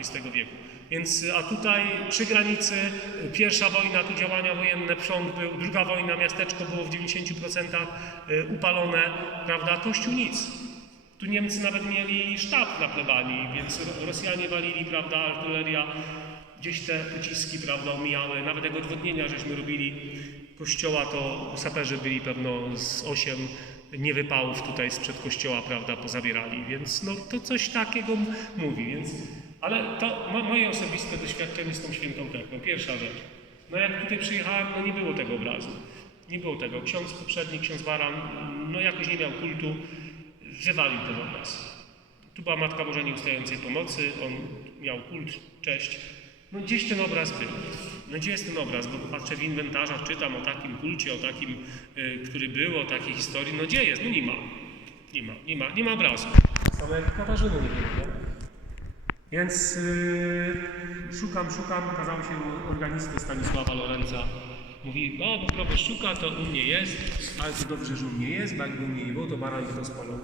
XX wieku. Więc, a tutaj przy granicy, y, pierwsza wojna, tu działania wojenne, prząd był, druga wojna, miasteczko było w 90% y, upalone, prawda, Kościół nic. Tu Niemcy nawet mieli sztab na plebanii, więc Ro- Rosjanie walili, prawda, artyleria, gdzieś te pociski, prawda, omijały, nawet jak odwodnienia żeśmy robili kościoła, to saperzy byli pewno z osiem niewypałów tutaj sprzed kościoła, prawda, pozabierali, więc no to coś takiego mówi, więc, ale to mo- moje osobiste doświadczenie z tą świętą Teklą, pierwsza rzecz. No jak tutaj przyjechałem, no nie było tego obrazu, nie było tego. Ksiądz poprzedni, ksiądz Baran, no jakoś nie miał kultu, wywalił ten obraz. Tu była Matka Boża Nieustającej Pomocy, on miał kult, cześć. No gdzieś ten obraz był. No gdzie jest ten obraz? Bo patrzę w inwentarzach, czytam o takim kulcie, o takim, y, który był, o takiej historii. No gdzie jest? No nie ma. Nie ma, nie ma, nie ma obrazu. Jak Katarzyny nie było. Więc y, szukam, szukam, okazało się organisty Stanisława Lorenza. Mówi, o, bo proboszcz szuka, to u mnie jest, ale to dobrze, że u mnie jest, bo jakby u mnie nie było, to baran by to spalał.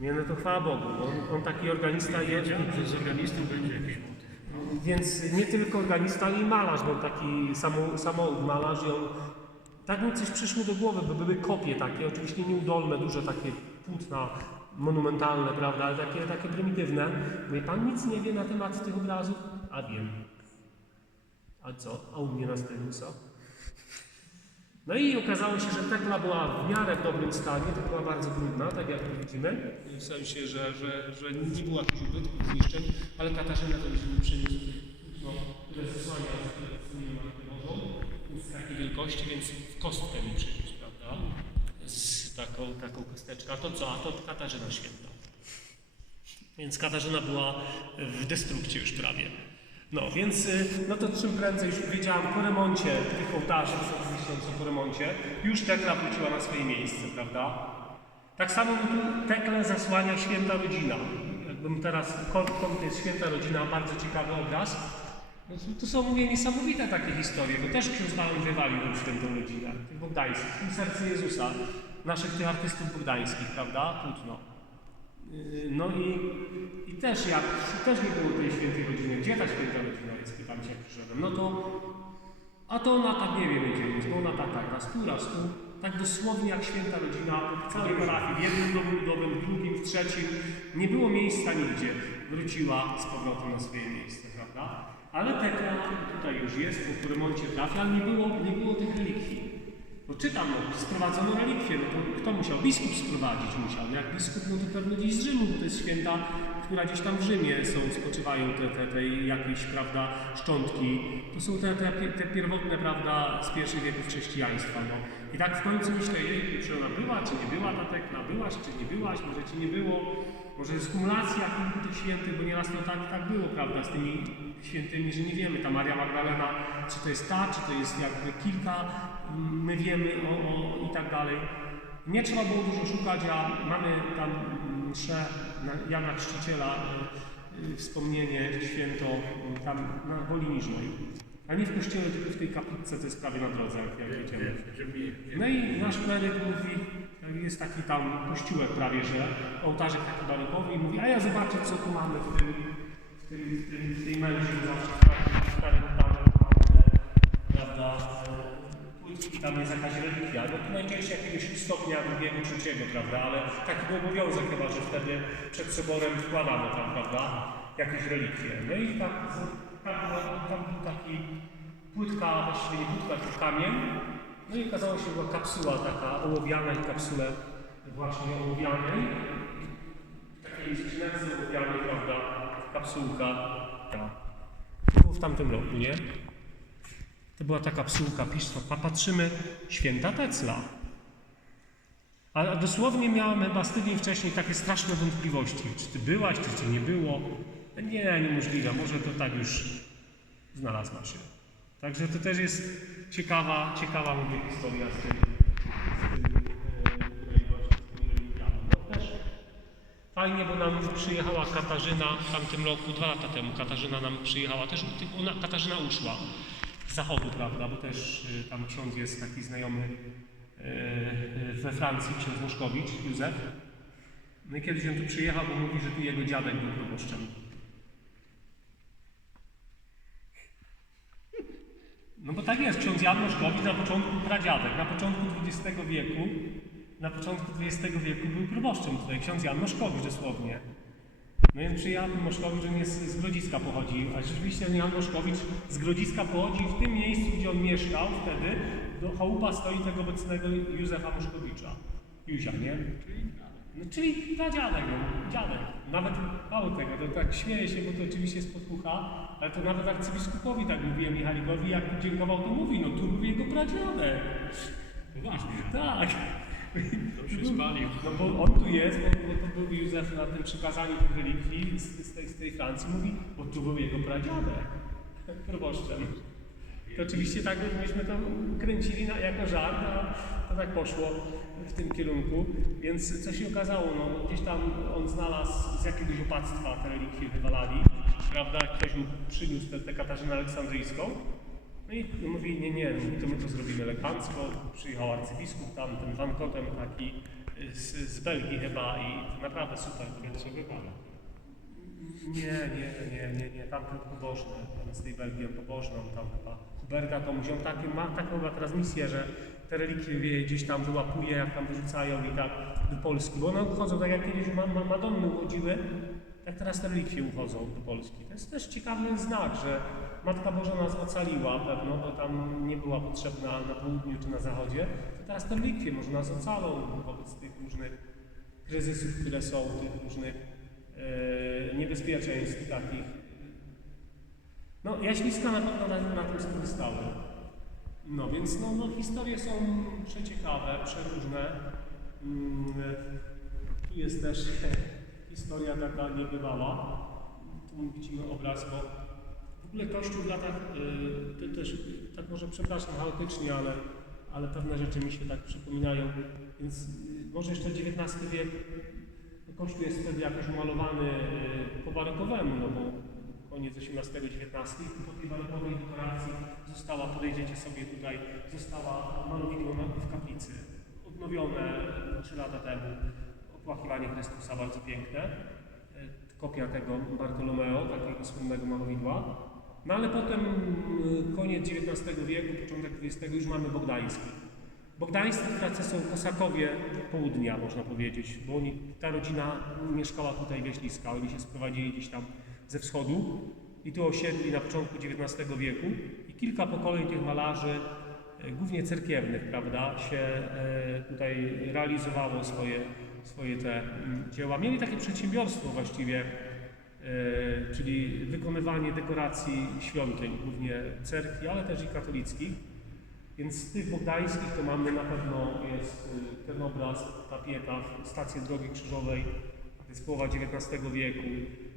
Nie, no to chwała Bogu. On, on taki organista jest. Że z organistą będzie jakiś motyw. Więc nie tylko organista, ale i malarz, bo taki samo, malarz i on... Tak mi coś przyszło do głowy, bo były kopie takie, oczywiście nieudolne, duże takie płótna monumentalne, prawda, ale takie, takie prymitywne. Mówię, pan nic nie wie na temat tych obrazów? A wiem. A co? A u mnie na stylu co? No i okazało się, że tekla była w miarę w dobrym stanie, to była bardzo brudna, tak jak widzimy. W sensie, że, że, że nie było jakichś ubytków, zniszczeń, ale Katarzyna to już przyniósł, no, które zasłania z wodą, z takiej wielkości, więc w kostkę mi przyniósł, taką, taką kosteczkę. A to co? A to Katarzyna Święta. Więc Katarzyna była w destrukcie już prawie. No, więc y, no to czym prędzej już wiedziałam po remoncie tych ołtarzy, co po remoncie, już Tekla wróciła na swoje miejsce, prawda? Tak samo tu Teklę zasłania święta rodzina. Jakbym teraz, kąt, kąt jest święta rodzina, bardzo ciekawy obraz. No to, to są, mówię, niesamowite takie historie, bo też ksiądz Baron wywalił tą świętą rodzinę, tych bogdańskich, serce Jezusa, naszych tych artystów bogdańskich, prawda? Płótno. Yy, No i, i też jak, też nie było tej świętej rodziny. Gdzie ta święta rodzina jest? Pytam się jak przyszedłem. No to, a to ona tak nie wie gdzie jest, bo ona tak, tak, raz tu, raz tu. Tak dosłownie jak święta rodzina w całej parafii, w jednym domu ludowym, w drugim, w trzecim. Nie było miejsca nigdzie. Wróciła z powrotem na swoje miejsce, prawda? Ale Tekla tutaj już jest, po remoncie trafia, ale nie było, nie było tych relikwii. Bo czytam, no, sprowadzono relikwie, no to kto musiał? Biskup sprowadzić musiał. Jak biskup, no to pewno gdzieś z Rzymu, bo to jest święta, która gdzieś tam w Rzymie są, spoczywają te, te, te jakieś, prawda, szczątki. To są te, te, te pierwotne, prawda, z pierwszych wieków chrześcijaństwa, no. I tak w końcu myślę, jej, czy ona była, czy nie była ta tekla, byłaś, czy nie byłaś, może ci nie było, może jest kumulacja kilku tych świętych, bo nieraz to tak, tak było, prawda, z tymi świętymi, że nie wiemy, ta Maria Magdalena, czy to jest ta, czy to jest jakby kilka, my wiemy o, o i tak dalej. Nie trzeba było dużo szukać, a mamy tam mm, mszę na Jana Chrzciciela, y, y, wspomnienie, święto y, tam na Woli Niżnej. A nie w kościele, tylko w tej kapliczce, co jest prawie na drodze, jak, jedziemy. No i nasz kleryk mówi, jest taki tam kościółek prawie, że ołtarzyk taki barokowy i mówi, a ja zobaczę, co tu mamy w tym, w, tym, w, tym, w tej męży zawsze w tam prawda, płytki, tam jest jakaś relikwia. No tu najczęściej jakiegoś stopnia drugiego, trzeciego, prawda, ale taki był obowiązek chyba, że wtedy przed soborem wkładano tam, prawda, jakieś relikwie. No i tak, tam, była- tam był taki płytka, właściwie nie płytka, tylko kamień. No i okazało się, że była kapsuła taka ołowiana i kapsule właśnie ołowianej. Takiej skrzynce ołowianej, prawda, kapsułka. Ta. To było w tamtym roku, nie? To była ta kapsułka, pisz- pa- patrzymy, święta Tecla. A dosłownie miałem chyba z tydzień wcześniej takie straszne wątpliwości, czy ty byłaś, czy cię nie było. Nie, niemożliwe, może to tak już znalazła się. Także to też jest ciekawa, ciekawa mówię, historia z tym, z tym e, z. No fajnie, bo nam przyjechała Katarzyna w tamtym roku, dwa lata temu, Katarzyna nam przyjechała, też ona, Katarzyna uszła zachodu, prawda, bo też y, tam ksiądz jest taki znajomy y, y, we Francji, ksiądz Muszkowicz, Józef. No i kiedyś on tu przyjechał, bo mówi, że tu jego dziadek był proboszczem. No bo tak jest, ksiądz Jan Moszkowicz na początku pradziadek, na początku XX wieku, na początku XX wieku był proboszczem tutaj, ksiądz Jan Moszkowicz dosłownie. No więc czy Jan Moszkowicz, on jest z Grodziska pochodzi, a rzeczywiście Jan Moszkowicz z Grodziska pochodzi w tym miejscu, gdzie on mieszkał wtedy, do chałupa stoi tego obecnego Józefa Moszkowicza. Józia, nie? No, czyli pradziadek, no, dziadek. Nawet mało tego, to tak śmieję się, bo to oczywiście jest podpucha, ale to nawet arcybiskupowi tak mówiłem Michalikowi, jak dziękował, to mówi, no tu mówi jego pradziadek. Poważnie. Tak. To się spalił. No bo on tu jest, bo, bo to był Józef na tym przykazaniu tych relikwii z, z, tej, z tej Francji, mówi, bo tu był jego pradziadek, proboszczem. To oczywiście tak myśmy to kręcili na, jako żart, a to tak poszło w tym kierunku. Więc co się okazało, no gdzieś tam on znalazł z jakiegoś opactwa te relikwie wywalali, prawda? Ktoś mu przyniósł tę tę Katarzynę Aleksandryjską. No i mówi, nie, nie, mówi, to my to zrobimy elegancko. Przyjechał arcybiskup tam, ten Van Kotem taki y, z, z Belgii chyba i to naprawdę super. Co wypada? Nie, nie, nie, nie, nie, tam ten pobożny, tam z tej Belgii on tam chyba Huberta to wziął takie, ma taką chyba teraz misję, że te relikwie wie, gdzieś tam wyłapuje, jak tam wyrzucają i tak do Polski, bo one uchodzą tak jak kiedyś ma, ma, Madonny uchodziły, tak teraz te relikwie uchodzą do Polski. To jest też ciekawy znak, że Matka Boża nas ocaliła pewno, bo tam nie była potrzebna na południu czy na zachodzie, to teraz te relikwie może nas ocalą wobec tych różnych kryzysów, które są, tych różnych e, niebezpieczeństw takich. No, jaśliska na pewno na, na tym skorzystały. No, więc no, no, historie są przeciekawe, przeróżne. Mm, tu jest też historia taka niebywała. Tu widzimy obraz, bo w ogóle Kościół w latach, y, to też, tak może przepraszam chaotycznie, ale, ale pewne rzeczy mi się tak przypominają, więc y, może jeszcze XIX wiek Kościół jest wtedy jakoś umalowany y, po barokowemu, no bo koniec XVIII-XIX po tej barokowej dekoracji została, podejdziecie sobie tutaj, została malowidło w kaplicy, odnowione trzy lata temu, opłakiwanie Chrystusa, bardzo piękne, y, kopia tego Bartolomeo, takiego słynnego malowidła. No ale potem y, koniec XIX wieku, początek XX już mamy Bogdański. Bogdańscy tacy są kosakowie południa, można powiedzieć, bo oni, ta rodzina mieszkała tutaj w Jaśliska, oni się sprowadzili gdzieś tam ze wschodu i tu osiedli na początku XIX wieku i kilka pokoleń tych malarzy, e, głównie cerkiewnych, prawda, się e, tutaj realizowało swoje, swoje te mm, dzieła. Mieli takie przedsiębiorstwo właściwie, e, czyli wykonywanie dekoracji świątyń, głównie cerkwi, ale też i katolickich. Więc z tych bogdańskich to mamy na pewno jest y, ten obraz w tapietach, stację drogi krzyżowej z połowa XIX wieku.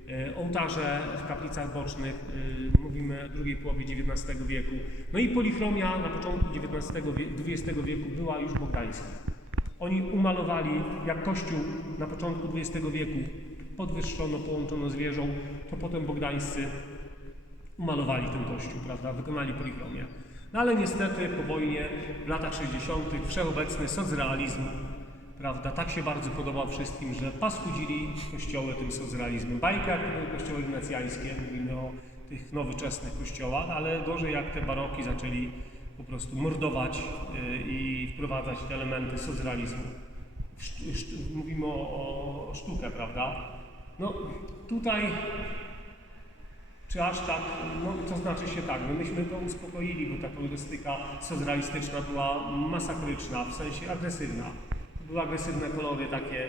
Y, Ołtarze w kaplicach bocznych, y, mówimy o drugiej połowie XIX wieku. No i polichromia na początku XIX wie- XX wieku była już bogdańska. Oni umalowali, jak kościół na początku XX wieku podwyższono, połączono z wieżą, to potem bogdańscy umalowali ten kościół, prawda, wykonali polichromię. No ale niestety po wojnie w latach 60. wszechobecny socrealizm, prawda, tak się bardzo podobał wszystkim, że paskudzili kościoły tym socrealizmem. Bajka jak były kościoły ignacjańskie, mówimy o tych nowoczesnych kościołach, ale gorzej jak te baroki zaczęli po prostu mordować y, i wprowadzać te elementy socrealizmu. Mówimy o, o, sztukę, prawda? No tutaj czy aż tak, no to znaczy się tak, no myśmy to uspokoili, bo ta kolorystyka socrealistyczna była masakryczna, w sensie agresywna. Były agresywne kolory takie,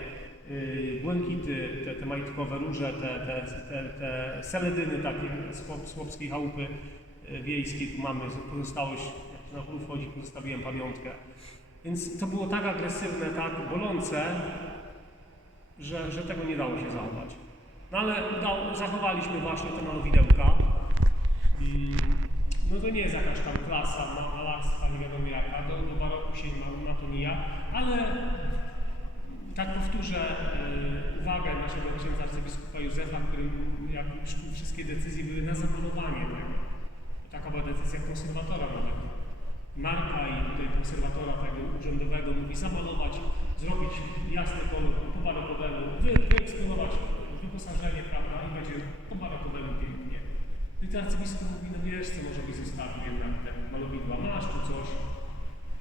yy, błękity, te, te majtkowe róże, te, te, te, te seledyny takie z chłop- z chłopskiej chałupy yy, wiejskiej, tu mamy pozostałość, na chór wchodzi, pozostawiłem pamiątkę. Więc to było tak agresywne, tak bolące, że, że tego nie dało się zachować. No ale udało, zachowaliśmy właśnie te malowidełka. Mm, No to nie jest jakaś tam klasa ma- malarstwa, nie wiadomo jaka, do, do baroku się ma, ma to nijak, ale tak powtórzę e, uwagę naszego księdza arcybiskupa Józefa, który jak wszystkie decyzje były na zamalowanie tego. Taka była decyzja konserwatora nawet. Marka i tutaj konserwatora tego urzędowego mówi zamalować, zrobić jasny kolor po barokowemu, wy, wyeksponować wyposażenie, prawda, i będzie po barokowemu pięknie. I ten arcybiskup mówi, no wiesz co, może byś zostawił jednak te malowidła, masz tu coś.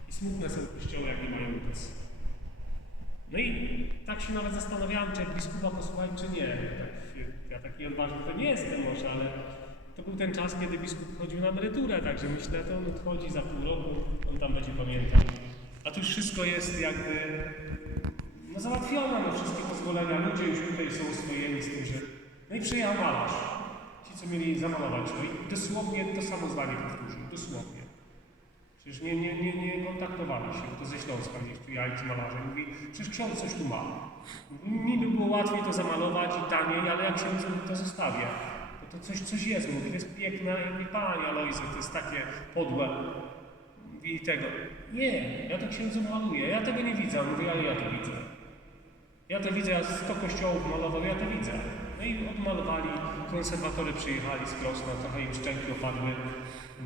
I smutne są kościoły, jak nie mają nic. No i tak się nawet zastanawiałem, czy biskupa posłuchać, czy nie. Tak ja taki odważny to nie jestem może, ale to był ten czas, kiedy biskup chodził na emeryturę, także myślę, to on odchodzi za pół roku, on tam będzie pamiętał. A tu już wszystko jest jakby no załatwione, no wszystkie pozwolenia, ludzie już tutaj są oswojeni z tym, że... No i przyjechał ci co mieli zamalować, no i dosłownie to samo zdanie powtórzył, dosłownie. Przecież nie, nie, nie, nie kontaktowali się, to ze Śląska gdzieś tu ja i ci malarze. Mówi, przecież ksiądz coś tu ma. Mi by było łatwiej to zamalować i taniej, ale jak ksiądz to zostawia, to, coś, coś jest. Mówi, to jest piękne, mówi, panie Alojzy, to jest takie podłe. Mówi tego, nie, ja to księdzu maluję, ja tego nie widzę. Mówi, ale ja to widzę. Ja to widzę, ja 100 kościołów malował, ja to widzę. No i odmalowali, konserwatory przyjechali z Krosna, trochę im szczęki opadły.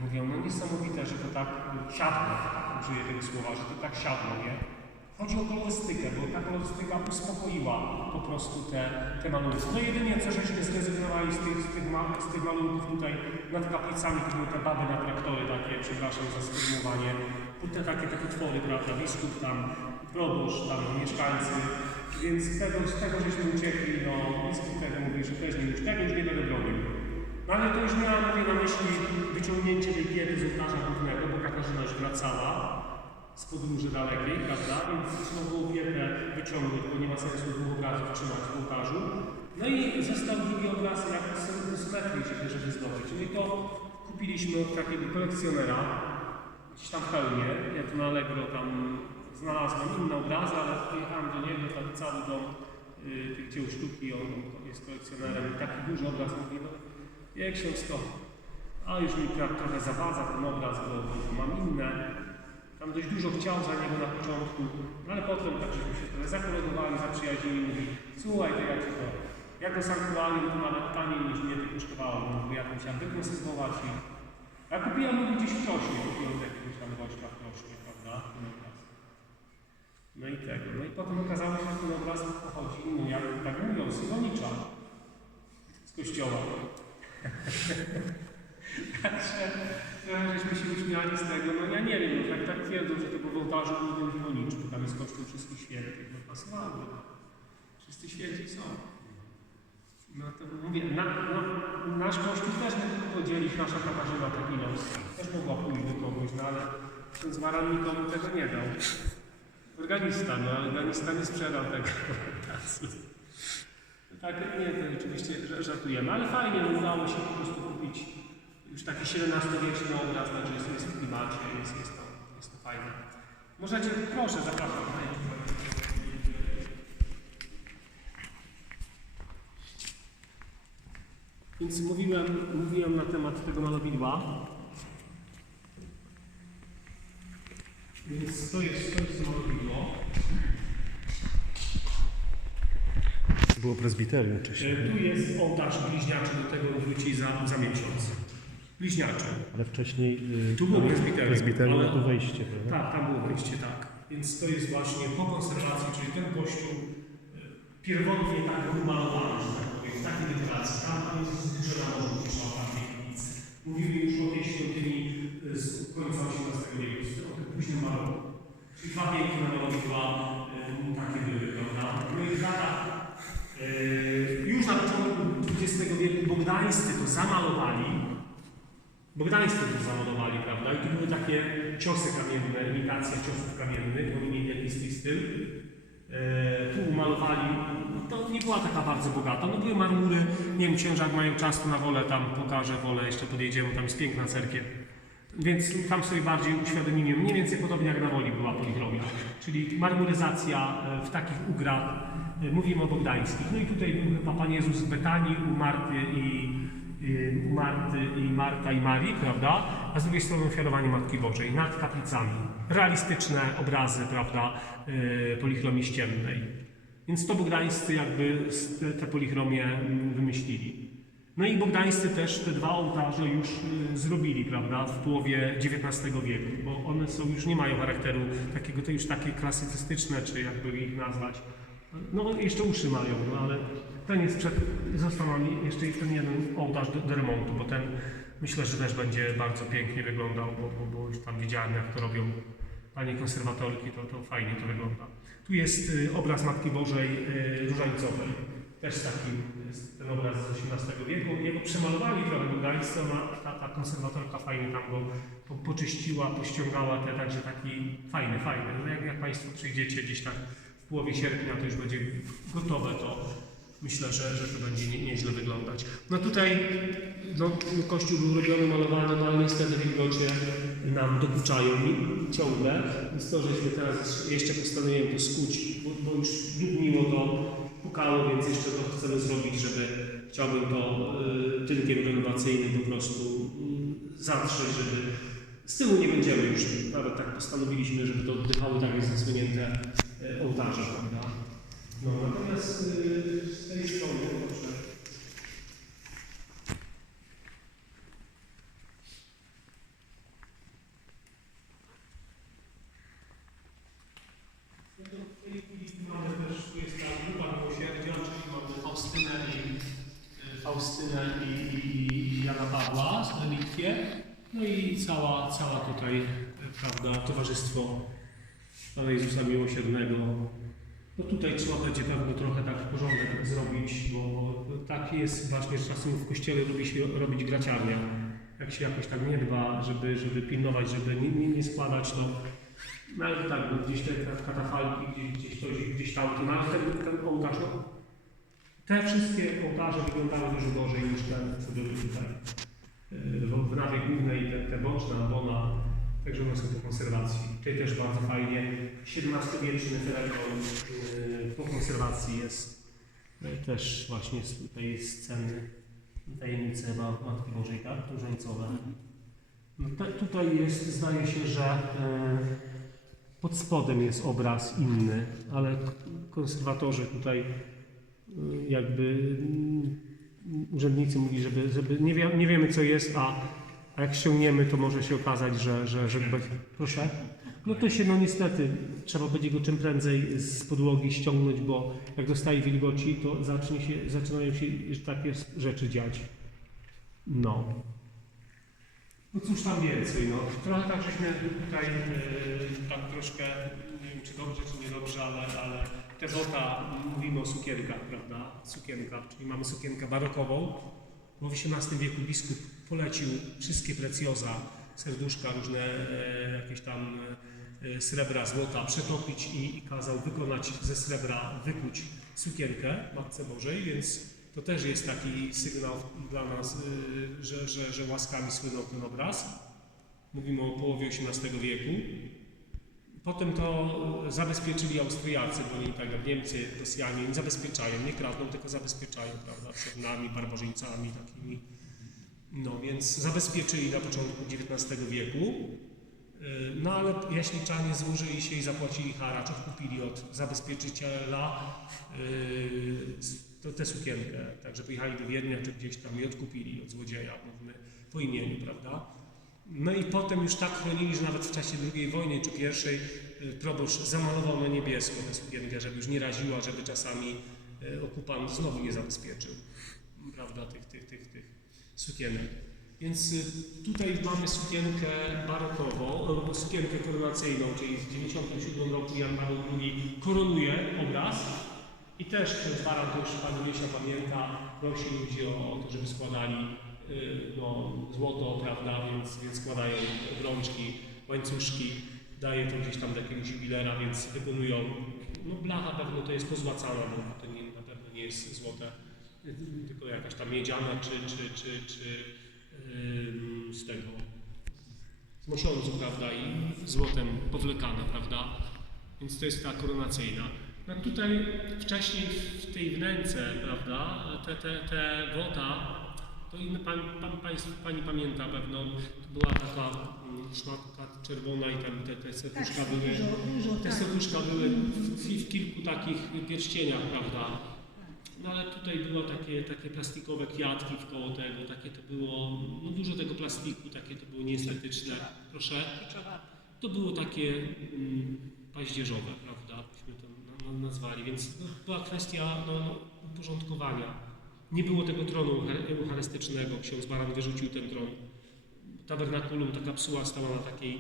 Mówią, no niesamowite, że to tak siadło, użyję tego słowa, że to tak siadło, nie? Chodzi o kolorystykę, bo ta kolorystyka uspokoiła po prostu te, te malunki. No jedynie co żeśmy zrezygnowali z tych, z tych, z tych malunków tutaj nad kaplicami, to były te baby na traktory takie, przepraszam za sformułowanie. Te takie, takie twory, prawda, biskup tam, proboszcz tam, mieszkańcy. Więc z tego, z tego żeśmy uciekli, no biskup tego mówi, że też nie już, tego już nie będę bronił. No ale to już miałem na myśli wyciągnięcie tej biedy z ołtarza głównego, bo Katarzyna już wracała z podróży dalekiej, prawda? Więc znowu opiekę wyciągnąć, bo nie ma sensu dwóch obrazów trzymać w ołtarzu. No i został drugi obraz jak symetrii się bierze wyzdobyć. No i to kupiliśmy od takiego kolekcjonera, gdzieś tam w Chełmie, ja tu na Allegro tam znalazłem inne obrazy, ale pojechałem do niego, tam cały dom y, tych dzieł sztuki, on, jest kolekcjonerem i taki duży obraz mówi, no jak ksiądz to, a już mi trochę zawadza ten obraz, bo mam inne. Tam dość dużo chciał za niego na początku, no ale potem tak żeśmy się trochę zakolegowali, zaprzyjaźnili mówi, słuchaj, to ja ci to, jak do sanktuarium to nawet taniej niż mnie to kosztowało, bo ja to musiałem wykonserwować i ja kupiłem mówi gdzieś w Krośnie, kupiłem jakiegoś tam gościa w Krośnie, prawda, ten obraz. No i tego, no i potem okazało się, że ten obraz pochodzi, no jak tak mówią, z Iwonicza, z kościoła. Także żeśmy się uśmiali z tego, no ja nie wiem, no tak, tak twierdzą, że było w ołtarzu w Iwoniczu, bo tam jest kościół wszystkich świętych, no pasowało. Wszyscy święci są. No to mówię, na, no, nasz kościół też mógł podzielić, nasza Katarzyna taki los. Też mogła pójść do kogoś, no ale ksiądz Maran nikomu tego nie dał. Organista, no organista nie sprzedał tego. Tak, nie, to oczywiście żartujemy, ale fajnie, udało się po prostu już taki XVII-wieczny obraz, także jest, jest w klimacie, jest, jest, to, jest to fajne. Możecie, proszę, zapraszam. Więc mówiłem, mówiłem na temat tego malowidła. Więc to jest, to jest malowidło. Było prezbiterium wcześniej, E, Tu jest ołtarz bliźniaczy, do tego wróci za, za miesiąc. Bliźniaczy. ale wcześniej y, Tu było prezbiterium, ale- tu wejście, prawda? Tak, tam było wejście, tak. Więc to jest właśnie po konserwacji, czyli ten kościół e, pierwotnie tak był malowany, że tak powiem, w takiej dekoracji. Tam jest duże nałożenie kształta tej. Mówili już o tej świątyni e, z końca XVIII wieku, o tym późnym Maroku. Czyli dwa wieki na malowidła e, takie były, prawda? No i w latach już na początku XX wieku bogdańscy to zamalowali, Bogdańscy to zamalowali, prawda? I tu były takie ciosy kamienne, imitacja ciosów kamiennych, oni mieli jakiś swój styl. E, tu umalowali, no to nie była taka bardzo bogata. No były marmury, nie wiem, jak mają czas, to na wolę tam pokażę, wolę jeszcze podjedziemy, tam jest piękna cerkiew. Więc tam sobie bardziej uświadomimy, mniej więcej podobnie jak na woli była polichromia, czyli marmuryzacja e, w takich ugrach, e, mówimy o bogdańskich. No i tutaj był chyba Pan Jezus z Betanii u Marty i Marty i Marta i Marii, prawda? A z drugiej strony ofiarowanie Matki Bożej nad kaplicami. Realistyczne obrazy, prawda, y, polichromii ściennej. Więc to bogdańscy jakby te, polichromie mm, wymyślili. No i bogdańscy też te dwa ołtarze już y, zrobili, prawda, w połowie XIX wieku, bo one są już nie mają charakteru takiego, to już takie klasycystyczne, czy jakby ich nazwać. No jeszcze uszy mają, no ale ten jest przed, został nam jeszcze ten jeden ołtarz do, do remontu, bo ten myślę, że też będzie bardzo pięknie wyglądał, bo, bo, bo już tam widziałem jak to robią panie konserwatorki, to, to fajnie to wygląda. Tu jest y, obraz Matki Bożej y, Różańcowej, też taki jest ten obraz z XVIII wieku. Jego przemalowali trochę dodali, co ma ta, ta konserwatorka fajnie tam go po, poczyściła, pościągała te, także taki fajny, fajny. No jak, jak Państwo przyjdziecie gdzieś tak połowie sierpnia, to już będzie gotowe, to myślę, że, że to będzie nie, nieźle wyglądać. No tutaj no, kościół był robiony, malowany, no ale niestety wilgocie nam dokuczają ciągle. Więc to, żeśmy teraz jeszcze postanowili to skuć, bo, bo już dudniło to, pukało, więc jeszcze to chcemy zrobić, żeby chciałbym to y, tynkiem renowacyjnym po prostu y, zatrzeć, żeby z tyłu nie będziemy już, nawet tak postanowiliśmy, żeby to oddychały tak jak zasłonięte ołtarze, prawda? No, natomiast y, z tej strony, proszę. No to w tej chwili mamy też, tu jest ta grupa miłosierdzia, czyli mamy Faustynę i, y, Faustynę i, i, i Jana Pawła z relikwie. No i cała, cała tutaj, y, prawda, towarzystwo Jezusa Miłosiernego. No tutaj trzeba będzie pewnie trochę tak porządek zrobić, bo tak jest właśnie że czasem w kościele lubi się robić graciarnia. Jak się jakoś tak nie dba, żeby, żeby pilnować, żeby nie, nie, nie składać, to no ale tak, no, gdzieś te katafalki, gdzieś, gdzieś to, gdzieś tam, no ale ten, ten ołtarz, no, te wszystkie ołtarze wyglądały dużo gorzej niż ten, co były tutaj. Yy, W, w nawie głównej te, te boczne ambona, także one są konserwacji. Tutaj też bardzo fajnie. XVII-wieczny telefon yy, po konserwacji jest. No też właśnie z tej sceny tajemnice Matki Bożej, tak? Różańcowe. No, te, tutaj jest, zdaje się, że e, pod spodem jest obraz inny, ale konserwatorzy tutaj e, jakby mm, urzędnicy mówili, żeby, żeby nie, wie, nie wiemy co jest, a, a jak ściągniemy, to może się okazać, że, że, że proszę. No to się no niestety trzeba będzie go czym prędzej z podłogi ściągnąć, bo jak dostaje wilgoci, to zacznie się, zaczynają się takie rzeczy dziać. No. No cóż tam więcej, no. Trochę tak żeśmy tutaj e, tak troszkę, nie wiem czy dobrze, czy niedobrze, ale, ale te wota, mówimy o sukienkach, prawda? Sukienka, czyli mamy sukienkę barokową. Bo w XVIII wieku biskup polecił wszystkie precjoza, serduszka, różne e, jakieś tam e, srebra, złota przetopić i, i kazał wykonać ze srebra, wykuć sukienkę Matce Bożej, więc to też jest taki sygnał dla nas, że, że, że łaskami słynął ten obraz. Mówimy o połowie XVIII wieku. Potem to zabezpieczyli Austriacy, bo oni tak jak Niemcy, Rosjanie nie zabezpieczają, nie kradną, tylko zabezpieczają, prawda, przed nami, barbarzyńcami takimi. No więc zabezpieczyli na początku XIX wieku. Y, No ale jaśniczanie złożyli się i zapłacili haracz, odkupili od zabezpieczyciela y, to, tę sukienkę. Także pojechali do Wiednia czy gdzieś tam i odkupili od złodzieja, mówmy po imieniu, prawda? No i potem już tak chronili, że nawet w czasie II wojny czy pierwszej y, proboszcz zamalował na niebiesko tę sukienkę, żeby już nie raziła, żeby czasami y, okupant znowu nie zabezpieczył, prawda, tych, tych, tych, tych sukienek. Więc y, tutaj mamy sukienkę barokową, sukienkę koronacyjną, czyli w 97 roku Jan Paweł II koronuje obraz i też przez dwa lata już Pan pamięta, prosi ludzi o, o to, żeby składali no, złoto, prawda, więc, więc składają obrączki, łańcuszki, daje to gdzieś tam do jakiegoś jubilera, więc wykonują, no blacha pewno to jest pozłacana, bo to nie, na pewno nie jest złote, y, tylko jakaś tam miedziana, czy, czy, czy, czy ym, z tego, z mosiądzu, prawda, i złotem powlekana, prawda, więc to jest ta koronacyjna. No tutaj wcześniej w tej wnęce, prawda, te, te, te wota, to inny pan, pan, państw, pani pamięta pewno, to była taka mm, szmatka czerwona i tam te, te serduszka Tak, były, dużo, dużo, te tak. serduszka były w, w, kilku takich pierścieniach, prawda. No ale tutaj było takie, takie plastikowe kwiatki w koło tego, takie to było, no dużo tego plastiku, takie to było nieestetyczne. Proszę. To było takie mm, paździerzowe, prawda, byśmy to na, na, nazwali, więc no, była kwestia no, no, uporządkowania. Nie było tego tronu euchar- eucharystycznego, ksiądz Baran wyrzucił ten tron. Tabernakulum, ta kapsuła stała na takiej,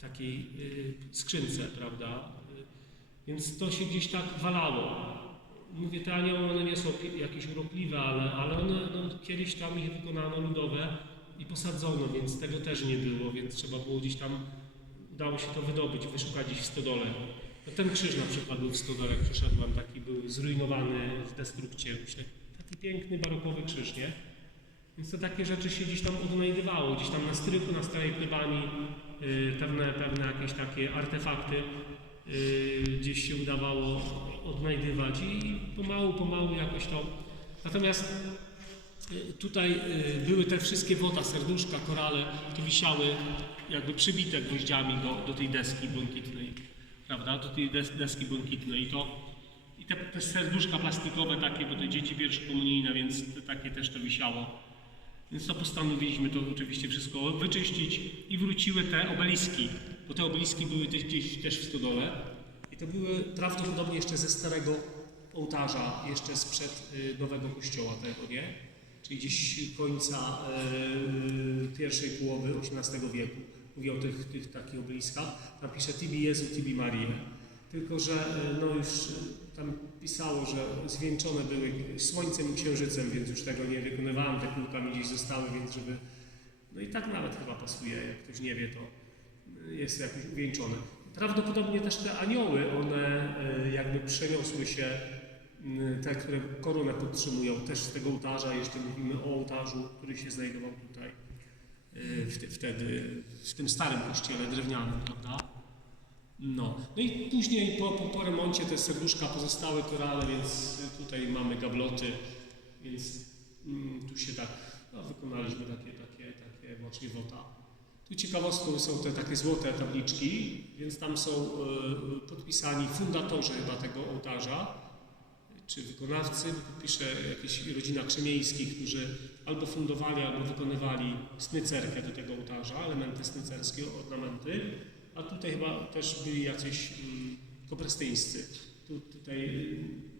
takiej y, skrzynce, prawda? Y, Więc to się gdzieś tak walało. Mówię, te anioły, one nie są jakieś urokliwe, ale, ale one no, kiedyś tam ich wykonano ludowe i posadzono, więc tego też nie było, więc trzeba było gdzieś tam, udało się to wydobyć, wyszukać gdzieś w stodole. No, ten krzyż na przykład był w stodole, jak przyszedłem, taki był zrujnowany w destrukcie. Myślę, piękny, barokowy krzyż, nie? Więc to takie rzeczy się gdzieś tam odnajdywało, gdzieś tam na strychu, na starej plebanii, yy, pewne, pewne jakieś takie artefakty yy, gdzieś się udawało odnajdywać i pomału, pomału jakoś to. Natomiast yy, tutaj yy, były te wszystkie woda, serduszka, korale, to wisiały jakby przybite gwoździami do, do tej deski błękitnej, prawda, do tej des, deski błękitnej i to te, te serduszka plastikowe takie, bo to dzieci pierwszokomunijne, więc te, takie też to wisiało. Więc to postanowiliśmy to oczywiście wszystko wyczyścić i wróciły te obeliski, bo te obeliski były gdzieś, gdzieś też w stodole i to były prawdopodobnie jeszcze ze starego ołtarza, jeszcze sprzed y, nowego kościoła tego, nie? Czyli gdzieś końca y, pierwszej połowy XVIII wieku. Mówię o tych, tych takich obeliskach. Tam pisze Tibi Jezu, Tibi Marię. Tylko, że y, no już y, tam pisało, że zwieńczone były słońcem i księżycem, więc już tego nie wykonywałem, te kółka mi gdzieś zostały, więc żeby... No i tak nawet chyba pasuje, jak ktoś nie wie, to y, jest jakoś uwieńczone. Prawdopodobnie też te anioły, one jakby przeniosły się, te, które koronę podtrzymują, też z tego ołtarza, jeszcze mówimy o ołtarzu, który się znajdował tutaj wtedy, w tym starym kościele drewnianym, prawda? No. no i później po, po, po remoncie te serduszka pozostały korale, więc tutaj mamy gabloty, więc mm, tu się tak no, wykonaliśmy takie, takie, takie właśnie wota. Tu ciekawostką są te takie złote tabliczki, więc tam są e, podpisani fundatorzy chyba tego ołtarza, czy wykonawcy, pisze jakaś rodzina Krzemieńskich, którzy albo fundowali, albo wykonywali snycerkę do tego ołtarza, elementy snycerskie, ornamenty. A tutaj chyba też byli jacyś mm, koprystyńscy. Tu, tutaj mm,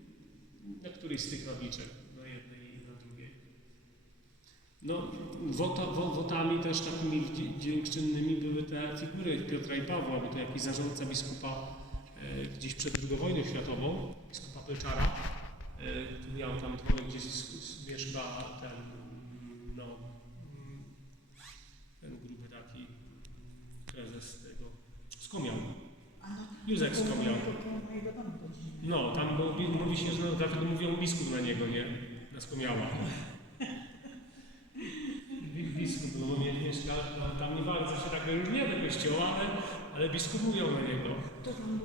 na którejś z tych tabliczek, na jednej i na drugiej. No, wota, wo, wotami też takimi dziękczynnymi były te figury Piotra i Pawła, bo to jakiś zarządca biskupa e, gdzieś przed II wojną światową, biskupa Pelczara. E, miał tam trochę gdzieś mieszka ten, mm, no, mm, ten gruby taki prezes tego, Skomiał. Józef Skomiał. No, tam mówi się, że no, dlatego mówią biskup na niego, nie? Na Skomiała. Bi- Biskup, no bo mieszka, no, tam nie bardzo się tak wyróżnia do kościoła, ale, ale biskup mówią na niego. To tam